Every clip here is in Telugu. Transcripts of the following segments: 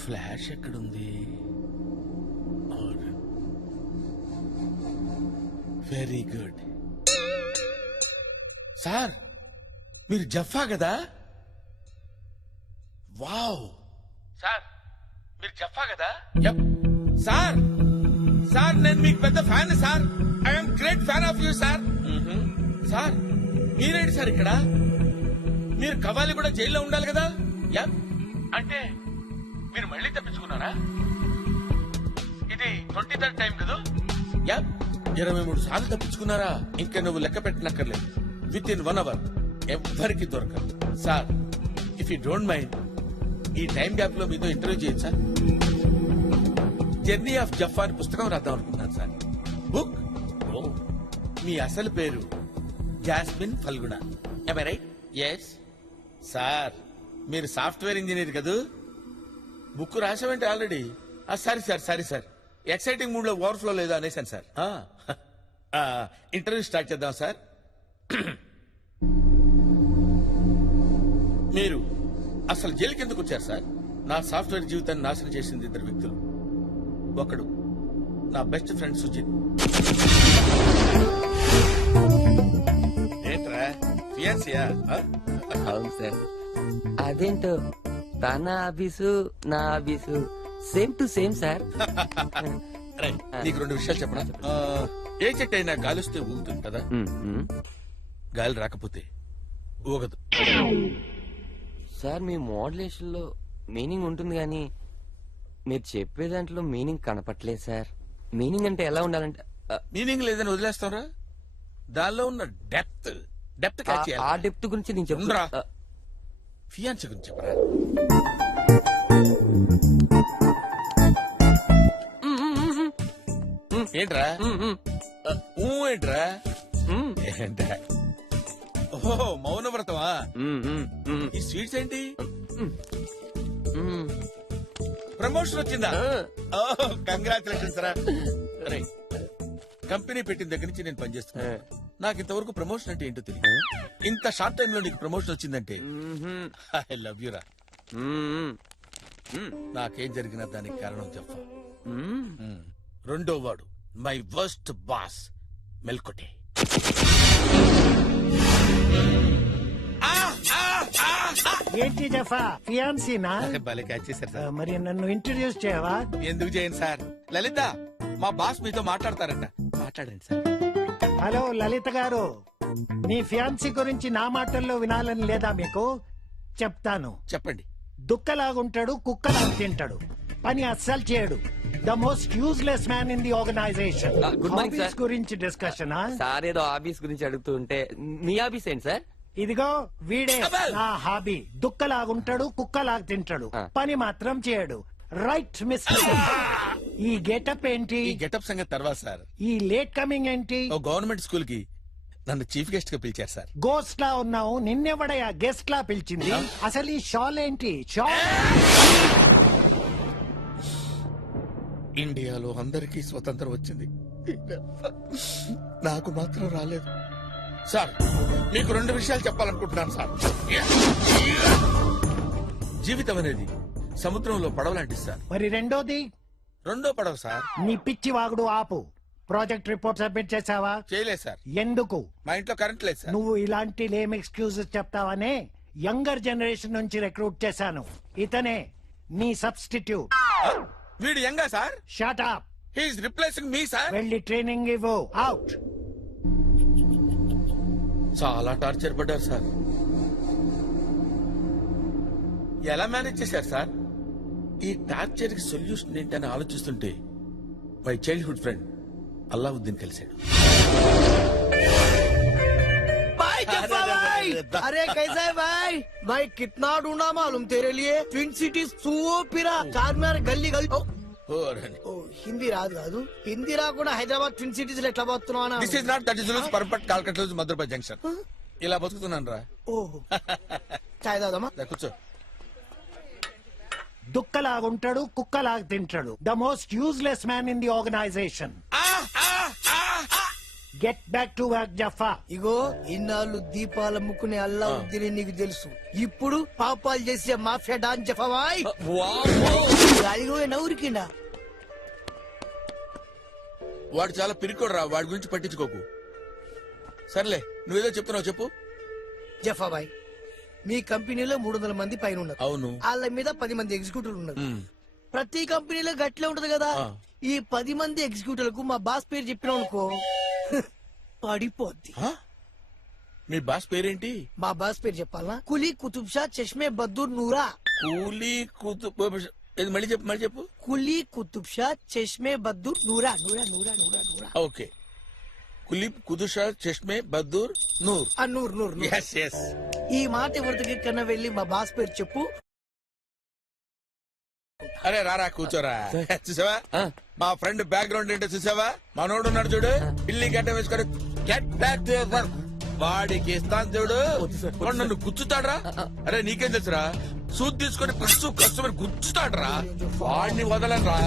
ఫ్లాష్ ఎక్కడుంది? Very good. సార్ మీరు జఫా కదా? వావ్. సార్ మీరు జఫా కదా? సార్ సార్ నేను మీకు పెద్ద fan sir. I'm great fan of you sir. Sir మీరేంటి సార్ ఇక్కడ? మీరు కవాలి కూడా జైల్లో ఉండాలి కదా? అంటే మీరు మళ్ళీ తప్పించుకున్నారా? ఇది 23rd టైం కదా? 23 సార్లు తప్పించుకున్నారా? ఇంకా నువ్వు లెక్క పెట్టనక్కర్లేదు. విత్ ఇన్ 1 hour ఎవ్వరికి దొరకదు. Sir if you don't mind ఈ టైం గ్యాప్ లో మీతో ఇంటర్వ్యూ చేయొచ్చా? జర్నీ ఆఫ్ జఫా అని పుస్తకం రాద్దాం అనుకుంటున్నాను సార్. బుక్. మీ అసలు పేరు Jasmine Phalguna. am I right? yes sir. మీరు సాఫ్ట్వేర్ ఇంజనీర్ కదూ? బుక్ రాసామంటే already. Sorry sir exciting mood లో ఓవర్ఫ్లో లేదా అనేసాను సార్. ఇంటర్వ్యూ స్టార్ట్ చేద్దాం సార్. మీరు అసలు జైలుకి ఎందుకు వచ్చారు సార్? నా సాఫ్ట్వేర్ జీవితాన్ని నాశనం చేసింది 2 వ్యక్తులు. ఒకడు నా బెస్ట్ ఫ్రెండ్ సుజిత్. ఏంట్రా ఫియాన్సియా? అవును సార్. అదేంటో తన ఆఫీసు నా office same to same sir. నీకు 2 విషయాలు చెప్పనా? ఏ చెట్టు అయినా గాలిస్తే ఊగుతుంది కదా? గాలి రాకపోతే ఊగదు. సార్ మీ మోడ్యులేషన్ లో మీనింగ్ ఉంటుంది కానీ మీరు చెప్పే దాంట్లో మీనింగ్ కనపట్లేదు సార్. మీనింగ్ అంటే ఎలా ఉండాలంటే మీనింగ్ లేదని వదిలేస్తారా? దానిలో ఉన్న డెప్త్ క్యాచ్ చేయాలి. ఆ డెప్త్ గురించి నేను చెప్తున్నా. ఫియాన్సీ గురించి చెప్పరా? ఏంట్రా ఏంట్రా? ఏంట్రా? ఓహో మౌనవ్రతమా? ఈ స్వీట్స్ ఏంటి? ప్రమోషన్ వచ్చిందా? కంగ్రాచులేషన్స్ రా. కంపెనీ పెట్టిన దగ్గర నుంచి నేను పనిచేస్తున్నా. నాకు ఇంతవరకు ప్రమోషన్ అంటే ఏంటో తెలియదు. ఇంత షార్ట్ టైమ్ లో నీకు ప్రమోషన్ వచ్చిందంటే ఐ లవ్ యూ రా. నాకేం జరిగినా దానికి కారణం చెప్పా. 2వ వాడు మై వర్స్ట్ బాస్ మెల్కొటే. ఏంటి జఫా ఫియాన్సీనా? భలే క్యాచ్ చేశారు సార్. మరి నన్ను ఇంట్రడ్యూస్ చేయవా? ఎందుకు చేయను సార్. లలిత మా బాస్ మీతో మాట్లాడతారంట. మాట్లాడండి సార్. హలో లలిత గారు, మీ ఫియాన్సీ గురించి నా మాటల్లో వినాలని లేదా మీకు? చెప్తాను. చెప్పండి. దుక్కలాగుంటాడు, కుక్కలాగా తింటాడు, పని అస్సలు చేయడు. The most useless man in the organization. Good morning sir. గురించి డిస్కషన్. సార్ ఏదో ఆఫీస్ గురించి అడుగుతూ ఉంటే మీ ఆఫీస్ ఏంటి సార్? ఇదిగో వీడే నా హాబీ. దుక్కలాగుంటాడు, కుక్కలాగా తింటాడు, పని మాత్రం చేయడు. Right mister. ఈ గెటప్ ఏంటి? ఈ గెటప్ సంగతి తర్వాత సార్. ఈ లేట్ కమింగ్ ఏంటి? ఓ గవర్నమెంట్ స్కూల్ కి నన్ను చీఫ్ గెస్ట్ గా పిలిచారు సార్. గోస్ట్ లా ఉన్నావు, నిన్నెవడయా గెస్ట్ లా పిలిచింది? అసలు ఈ షాల్ ఏంటి? షాల్ ఇండియాలో అందరికీ స్వతంత్రం వచ్చింది, నాకు మాత్రం రాలేదు సార్. మీకు 2 విషయాలు చెప్పాలనుకుంటున్నాను సార్. జీవితం అనేది సముద్రంలో పడవలాంటి సార్. మరి రెండోది? 2వ పడవ సార్. నీ పిచ్చి వాగుడు ఆపు. ప్రాజెక్ట్ రిపోర్ట్ సబ్మిట్ చేసావా? చేయలేదు సార్. ఎందుకు? మా ఇంట్లో కరెంట్ లేదు సార్. నువ్వు ఇలాంటి లేమ్ ఎక్స్క్యూజెస్ చెప్తావనే యంగర్ జనరేషన్ నుంచి రిక్రూట్ చేశాను. ఇతనే నీ సబ్స్టిట్యూట్. వీడు యంగా sir? Shut up. He is replacing me sir. వెళ్ళి ట్రైనింగ్ ఇవ్వు. అవుట్. చాలా టార్చర్ పడ్డారు సార్. ఎలా మేనేజ్ చేశారు సార్? ఈ టార్చర్ కి సొల్యూషన్ ఏంటని ఆలోచిస్తుంటే మై చైల్డ్హుడ్ ఫ్రెండ్ అల్లావుద్దీన్ కలిశాడు. अरे कैसा है भाई? भाई कितना ढूंढा मालूम तेरे लिए. ट्विन सिटीज सूपिरा चार्मिनार गल्ली गल्ली. ఓ హిందీ రాదు కాదు. హిందీ రాకుండా హైదరాబాద్ ట్విన్ సిటీస్ లో ఎట్లా బతుకుతున్నావు? This is not that is loose perfect కాల్కట్ లూజ్ మధురపై జంక్షన్. ఇలా బతుకుతున్నాను రా. ఓహో చాయ్ తాగుదామా? కూర్చో. దుక్కలాగుంటాడు, కుక్కలాగా తింటాడు. The most useless man in the organisation. Get back to work Jaffa. ఇగో ఇన్నాళ్ళు దీపాలు అమ్ముకునే అల్లావుద్దీన్ నీకు తెలుసు. ఇప్పుడు పాపాలు చేసే మాఫియా డాన్ జఫాబాయ్ గాలిగో నవ్వురికిండా. వాడు చాలా పిరికోడు రా, వాడి గురించి పట్టించుకోకు. సర్లే, నువ్వేదో చెప్తున్నావు చెప్పు. జఫాబాయ్, మీ కంపెనీలో 300 మంది పైన ఉన్నారు. అవును. వాళ్ళ మీద 10 మంది ఎగ్జిక్యూటివ్లు ఉన్నారు. మ్. ప్రతి కంపెనీలో గట్లే ఉంటది కదా. ఆ. ఈ 10 మంది ఎగ్జిక్యూటివ్లకు మా బాస్ పేరు చెప్పినాం అనుకో పడిపోద్ది. ఆ? మీ బాస్ పేరేంటి? మా బాస్ పేరు చెప్పాలనా? కులీ కుతుబ్ షా చష్మే బద్దూర్ నూరా. కూలీ కుతుబ్ ఏది మళ్ళీ చెప్పు, మళ్ళీ చెప్పు. కులీ కుతుబ్ షా చష్మే బద్దూర్ నూరా నూరా నూరా నూరా నూరా. ఓకే. కులీబ్ కుదుషా చష్మే బద్దూర్ నూర్. ఆ నూర్ నూర్ నూర్. Yes yes. ఈ మాట ఎవరి కన్నా వెళ్ళి మా బాస్ పేరు చెప్పు. అరే రారా కూర్చోరా. చూసావా ఆ. మా ఫ్రెండ్ బ్యాక్గ్రౌండ్ ఏంటో చూసావా? మనోడు ఉన్నాడు చూడు, పిల్లి గడ్డ వేసుకొని get back to your work. వాడికి ఇస్తాను చూడు, వాడు నన్ను గుచ్చుతాడ్రా. అరే నీకేం తెలుసురా, సూట్ తీసుకొని కసు కస్టమర్ గుచ్చుతాడ్రా. వాడిని వదలరా.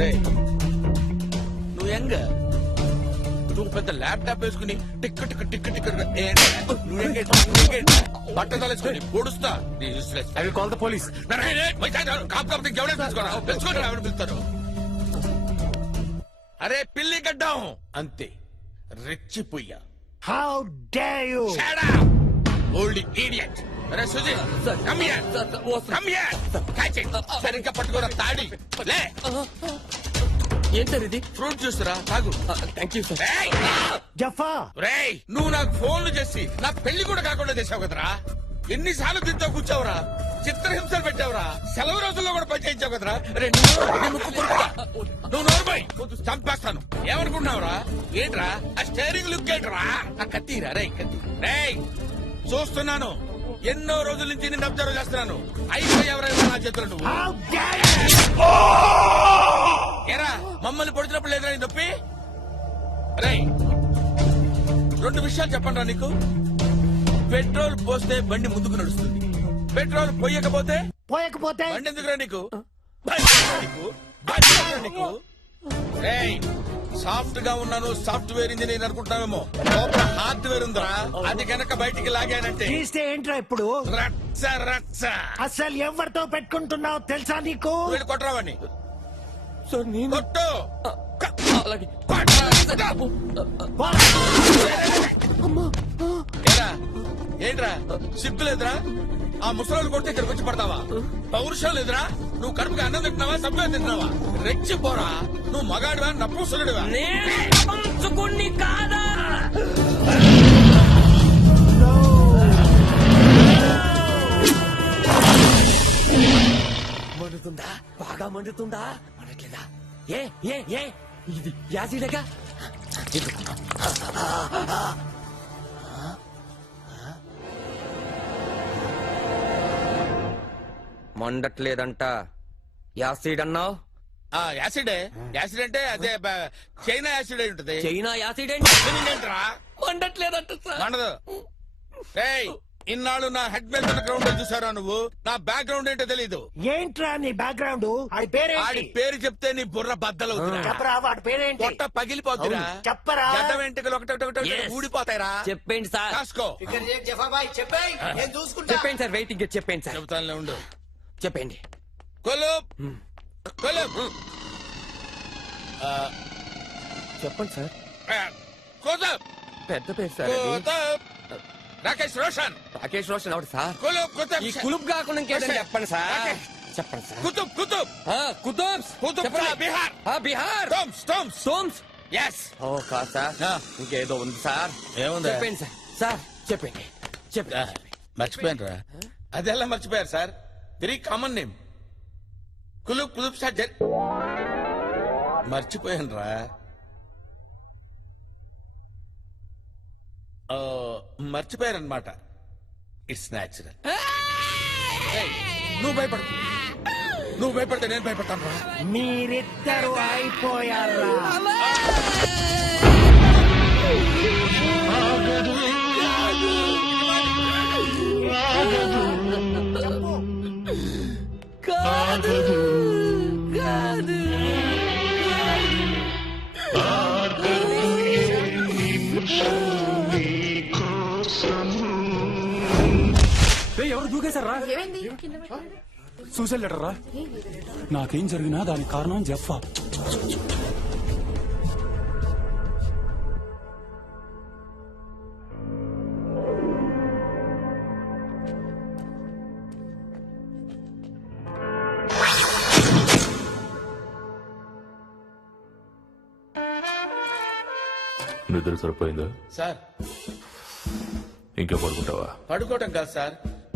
రే నువ్వు యంగ్, నువ్వు పెద్ద ల్యాప్టాప్ వేసుకుని టిక్ టిక్ టిక్ టిక్ బట్ట తలేసుకొని పొడుస్తా. I will call the police. పిలుస్తారు. అరే పిల్లి గడ్డం అంతే, రెచ్చిపోయా. How dare you. Old idiot. అరే Suji, come here. Come here. Catch it. సరిగ్గా పట్టుకోరా తాడి. లే, ఏం సార్ ఇది? ఫ్రూట్ జ్యూస్ రా, తాగు. Thank you sir. రేయ్! జఫా, రేయ్, నువ్వు నాకు ఫోన్లు చేసి నా పెళ్లి కూడా కాకుండా చేసావు కదరా. ఎన్నిసార్లు దీంతో కూర్చావురా, చిత్రహింసలు పెట్టావురా, సెలవు రోజుల్లో కూడా పని చేయించావు కదరా. రే, నువ్వు నోరుపోయి చంపేస్తాను. ఏమనుకుంటున్నావురా? ఏంట్రా ఆ స్టేరింగ్ లుక్ ఏంట్రా? ఆ కత్తిరా. రే కత్తి. రేయ్ చూస్తున్నాను, ఎన్నో రోజుల నుంచి నిన్ను అబ్జర్వ్ చేస్తున్నాను. అయిపోయావరా నా చేతులు నువ్వు. How dare you. ఏరా మమ్మల్ని పొడిచినప్పుడు లేదురా నీ నొప్పి? రేయ్ 2 విషయాలు చెప్పండి రా నీకు. పెట్రోల్ పోస్తే బండి ముందుకు నడుస్తుంది, పెట్రోల్ పోయకపోతే పోయకపోతే బండి ఎందుకురా నీకు? బండి ఎందుకురా నీకు? బండి ఎందుకురా నీకు? రేయ్ సాఫ్ట్ గా ఉన్నాను, సాఫ్ట్వేర్ ఇంజనీర్ అనుకుంటున్నావేమో, లోపల హార్డ్వేర్ ఉందిరా. అది కనుక బయటికి లాగానంటే తీస్తే ఏంట్రా ఇప్పుడు? రచ్చ రచ్చ. అసలు ఎవరితో పెట్టుకుంటున్నావు తెలుసా నీకు? వీళ్ళు కొట్టరావని సార్ నేను కొట్టు. అలాగే. ఏరా, ఏంట్రా సిగ్గు లేదురా? ఆ ముసలోళ్ళు కొడితే ఇక్కడికి వచ్చి పడతావా? పౌరుషం లేదురా? నువ్వు కడుపుకి అన్నం తింటున్నావా, సభ్యం తింటున్నావా? రెచ్చిపోరా. నువ్వు మగాడివా నపుంసకుడివా? కాదా? మండుతుందా? బాగా మండుతుందా? మనట్లేదా? ఏ ఏ ఏ ఇది యాసిడేగా? మండట్లేదంట, యాసిడ్ అన్నావు. యాసిడే. యాసిడ్ అంటే అదే చైనా యాసిడ్ అయి ఉంటది. చైనా యాసిడ్ ఏంట్రా? మండట్లేదంట సార్. మండదు. రేయ్ ఇన్నాళ్ళు నా హెడ్ మీద గ్రౌండ్ చూసారా నువ్వు? నా బ్యాక్గ్రౌండ్ ఏంటో తెలీదు. ఏంట్రా నీ బ్యాక్గ్రౌండ్? ఆడి ఆడి పేరేంటి? పేరు చెప్తే నీ బుర్ర బద్దలవుతున్నా, చెప్పరా, వాడి పేరేంటి? పొట్ట పగిలిపోతురా, చెప్పరా. గడ్డ వెంట్రుకలు ఒకటి Yes. ఊడిపోతాయిరా. చెప్పండి సార్. కాసుకో. ఇక్కడ జఫాబాయ్ చెప్పాయి, నేను చూసుకుంటా. చెప్పండి సార్, వెయిటింగ్ చెప్పండి సార్. చెబుతానులే ఉండు. చెప్పండి. కొలుప్ కొలుప్. చెప్పండి సార్. కొలుప్ పెద్ద పేరు సార్ అది. కొలుప్. రాకేష్ రోషన్. రాకేష్ రోషన్ అవును సార్. కొలుప్ కుతుబ్. ఈ కులుప్ కాకుండా ఇంకేదైనా చెప్పండి సార్. రాకేష్. చెప్పండి సార్. కుతుబ్ కుతుబ్ కుతుబ్స్. కుతుబ్ చెప్పండి. బిహార్. బిహార్. టోమ్స్ టోమ్స్. సోమ్స్. ఎస్. ఓ కాదు సార్, ఇంకేదో ఉంది సార్. ఏముంది? చెప్పండి సార్. సార్ చెప్పండి. చెప్పండి. మర్చిపోయాను రా. అదెలా మర్చిపోయారు సార్? Very common name. కులుప్ కులుప్ సార్. మర్చిపోయాను రా. మర్చిపోయారనమాట. It's natural. నువ్వు భయపడకు, నువ్వు భయపడితే నేను భయపడతాను రా. మీరిద్దరు అయిపోయారా? కాదు కాదు. ఎవరు దూకేశారా ఏమైంది సూసైడ్ లెటర్ రా నాకేం జరిగినా దానికి కారణం జెఫ్ఫా నిద్ర సరిపోయిందా సార్ ఇంకా పడుకుంటావా పడుకోవటం కాదు సార్,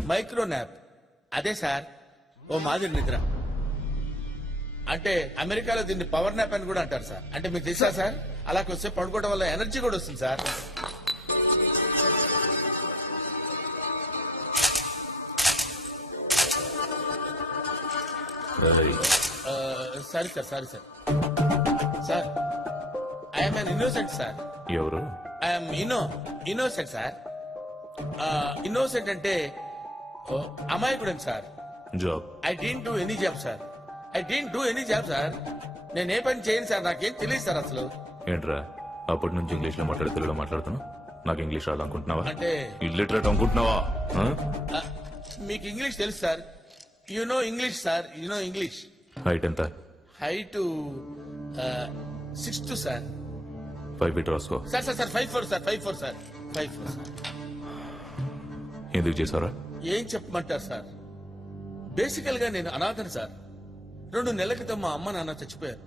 మైక్రో నాప్. అదే సార్ ఓ మాదిరి నిద్ర. అంటే అమెరికాలో దీన్ని పవర్ నాప్ అని కూడా అంటారు సార్. అంటే మీకు తెలుసా సార్, అలా వస్తే పడుకోవడం వల్ల ఎనర్జీ కూడా వస్తుంది సార్. రేయ్, sorry sir, sorry sir. Sir I'm an innocent sir. ఎవరు ఐఎమ్ ఇన్నోసెంట్ సార్. ఇన్నోసెంట్ అంటే అమాయకుడు sir. Job I didn't do any job sir. I didn't do any job sir. నేను ఏ పని చేయను సార్, నాకేం తెలియదు సార్ అసలు. ఏంట్రా అప్పటి నుంచి ఇంగ్లీష్ లో మాట్లాడి తెలుగులో మాట్లాడుతున్నా నాకు ఇంగ్లీష్ రాదనుకుంటున్నావా అంటే ఇల్లిటరేట్ అనుకుంటున్నావా ఆ? మీకు ఇంగ్లీష్ తెలుసు sir. You know English sir, you know English. Height ఎంత హైట్ 6'2" సార్. 5 ఫీట్ రాసుకో sir sir sir 5'4" sir, 5'4" sir, 5'4" sir. ఎందుకు చేశారా ఏం చెప్పమంటారు సార్, బేసికల్ గా నేను అనాథను సార్. 2 నెలల క్రితం మా అమ్మ నాన్న చచ్చిపోయారు.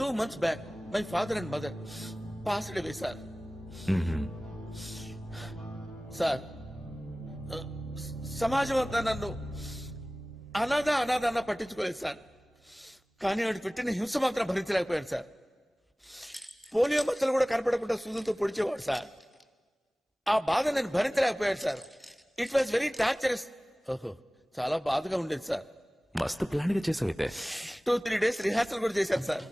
2 months back my father and mother passed away sir. Sir సమాజం అంతా నన్ను అనాథ అన్న పట్టించుకోలేదు సార్. కానీ వాడు పెట్టిన హింస మాత్రం భరించలేకపోయాడు సార్. పోలియో మచ్చలు కూడా కనపడకుండా సూదులతో పొడిచేవాడు సార్. ఆ బాధ నేను భరించలేకపోయాడు sir. It was very torturous. ఓహో, చాలా బాధగా ఉండేది సార్. మస్తు ప్లాన్ గా చేసావైతే 2-3 days రిహార్సల్ కూడా చేశాను సార్.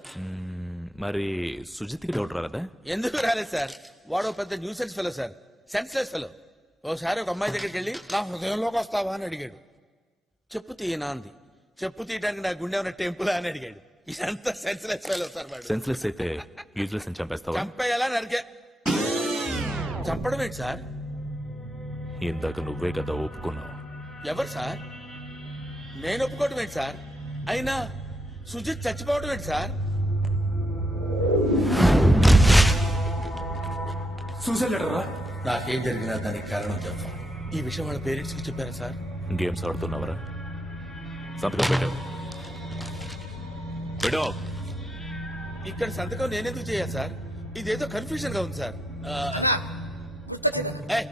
మరి సుజిత్కి డౌట్ రాలేదా ఎందుకు రాలేదు సార్, వాడు ఓ పెద్ద nuisance fellow sir, senseless fellow. ఓసారి ఒక అమ్మాయి దగ్గరికి వెళ్ళి నా హృదయంలోకి వస్తావా అని అడిగాడు. చెప్పు తీయనా అంది. చెప్పు తీయడానికి నా గుండె ఉన్న టెంపుల్ అని అడిగాడు. ఇదంతా సెన్స్లెస్ ఫెలో సార్. వాడు సెన్స్లెస్ అయితే యూజ్లెస్ అని చంపేస్తావా చంపేయాలా నరికే. చంపడం ఏంటి సార్? ఇందాక నువ్వే కదా ఒప్పుకున్నావు ఎవరు సార్? నేను ఒప్పుకోవటం ఏంటి సార్? అయినా సుజిత్ చచ్చిపోవడం ఏంటి సార్? సూసైడ్ లెటర్ రా నాకేం జరిగినా దానికి కారణం చెప్ప. ఈ విషయం వాళ్ళ పేరెంట్స్ కి చెప్పారా సార్? గేమ్స్ ఆడుతున్నావరా సంతకం పెట్టావు పెట్టావు ఇక్కడ సంతకం నేనెందుకు చేయాలి సార్? ఇదేదో కన్ఫ్యూజన్ గా ఉంది సార్.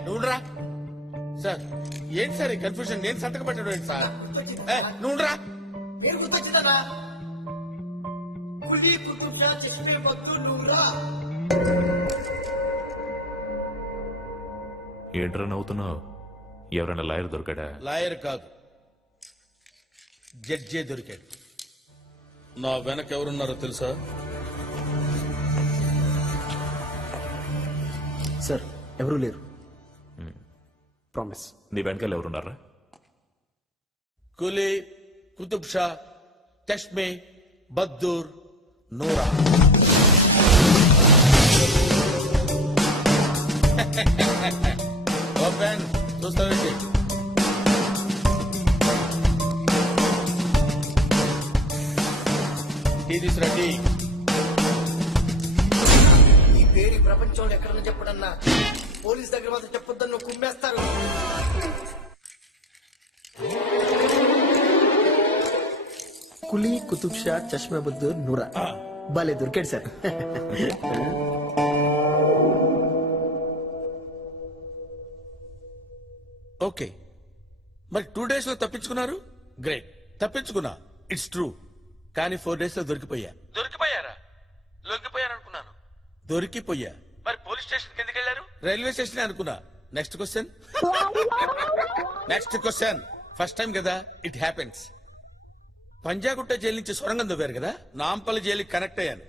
నువ్వురా సార్. ఏంటి సార్ ఈ కన్ఫ్యూజన్? నేను సంతకం పెట్టడం ఏంటి సార్? నువ్వురా. పేరు గుర్తొచ్చిందన్నా, కులీ కుతుబ్ షా చష్మే బద్దూర్ నూరా. ఏంట్రా నవ్వుతున్నావు? ఎవరైనా లాయర్ దొరికాడా? లాయర్ కాదు, జడ్జే దొరికాడు. నా వెనక ఎవరున్నారో తెలుసా? సార్ ఎవరు లేరు. ప్రామిస్. నీ వెనకాల ఎవరున్నారా? కులీ కుతుబ్ షా చష్మే బద్దూర్ నూరా. ఓపెన్ చూస్తావేంటి? టీ తీసురండి. ఈ పేరు ఈ ప్రపంచంలో ఎక్కడన్నా చెప్పడన్నా, పోలీస్ దగ్గర మాత్రం చెప్పొద్దని నువ్వు కుమ్మేస్తారు. కులీ కుతుబ్ షా చష్మా బద్దూర్ నూరా. భలే దొరికాడు సార్. ఓకే, మరి 2 days లో తప్పించుకున్నారు. గ్రేట్, తప్పించుకున్నా, ఇట్స్ ట్రూ. కానీ 4 days లో దొరికిపోయా. దొరికిపోయారా? లొంగిపోయారనుకున్నాను. దొరికిపోయా. మరి పోలీస్ స్టేషన్ ఎందుకు వెళ్ళారు? రైల్వే స్టేషన్ అనుకున్నా. Next question. Next question. First time కదా, ఇట్ హ్యాపెన్స్. పంజాగుట్ట జైలు నుంచి సొరంగం దొవ్వారు కదా, నాంపల్లి జైలుకి కనెక్ట్ అయ్యాను.